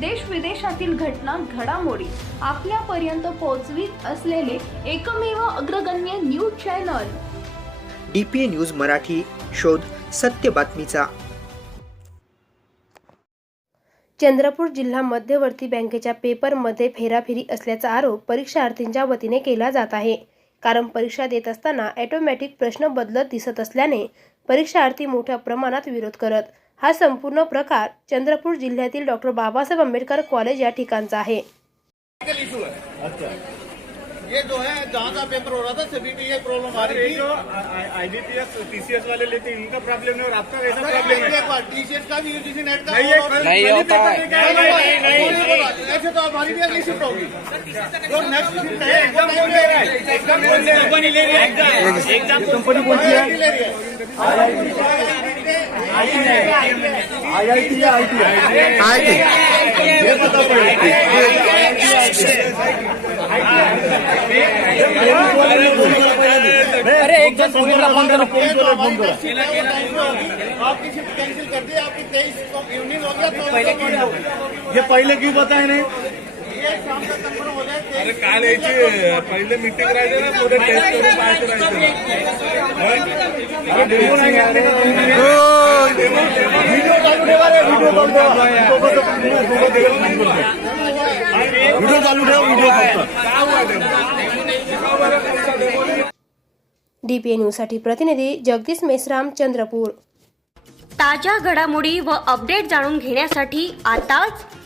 देश विदेशातील घटना घडामोडी आपल्यापर्यंत पोहोचवीत असलेले एकमेव अग्रगण्य news channel. D P A news Marathi शोध सत्य बातमीचा. चंद्रपूर जिल्हा मध्यवर्ती बँकेच्या पेपरमध्ये फेराफेरी असल्याचा आरोप परीक्षार्थींच्या वतीने केला जात आहे. कारण परीक्षा देत असताना ऑटोमॅटिक प्रश्न बदलत दिसत असल्याने परीक्षार्थी मोठ्या प्रमाणात विरोध करत हा संपूर्ण प्रकार चंद्रपूर जिल्ह्यातील डॉक्टर बाबासाहेब आंबेडकर कॉलेज या ठिकाणचा आहे. ये जो है जहाँ का पेपर हो रहा था सभी में ये प्रॉब्लम आ रही थी। जो आईबीपीएस टीसीएस वाले लेते हैं इनका प्रॉब्लम है और आपका कैसा प्रॉब्लम है? एक बार टीसीएस का भी यूजीसी नेट का नहीं, ये नहीं होता है। नहीं, नहीं, नहीं, नहीं, ऐसे तो हमारी भी अगली शिफ्ट होगी जो नेक्स्ट शिफ्ट है। कंपनी कौन सी है I I T I T अरे एक जन फ़ोन फ़ोन करा फ़ोन करा फ़ोन आपकी शिफ्ट कैंसिल कर दी आपकी तेईस यूनियन हो गया पहले क्यों ये पहले क्यों बताए नहीं? अरे काल यायची पहिले मीटिंग राहिली ना पुढे टेस्ट करून पाहायचं राहायचं? व्हिडिओ चालू ठेवा रे व्हिडिओ फक्त डीपीए न्यूजसाठी प्रतिनिधी जगदीश मेश्राम चंद्रपूर. ताज्या घडामोडी व अपडेट जाणून घेण्यासाठी आताच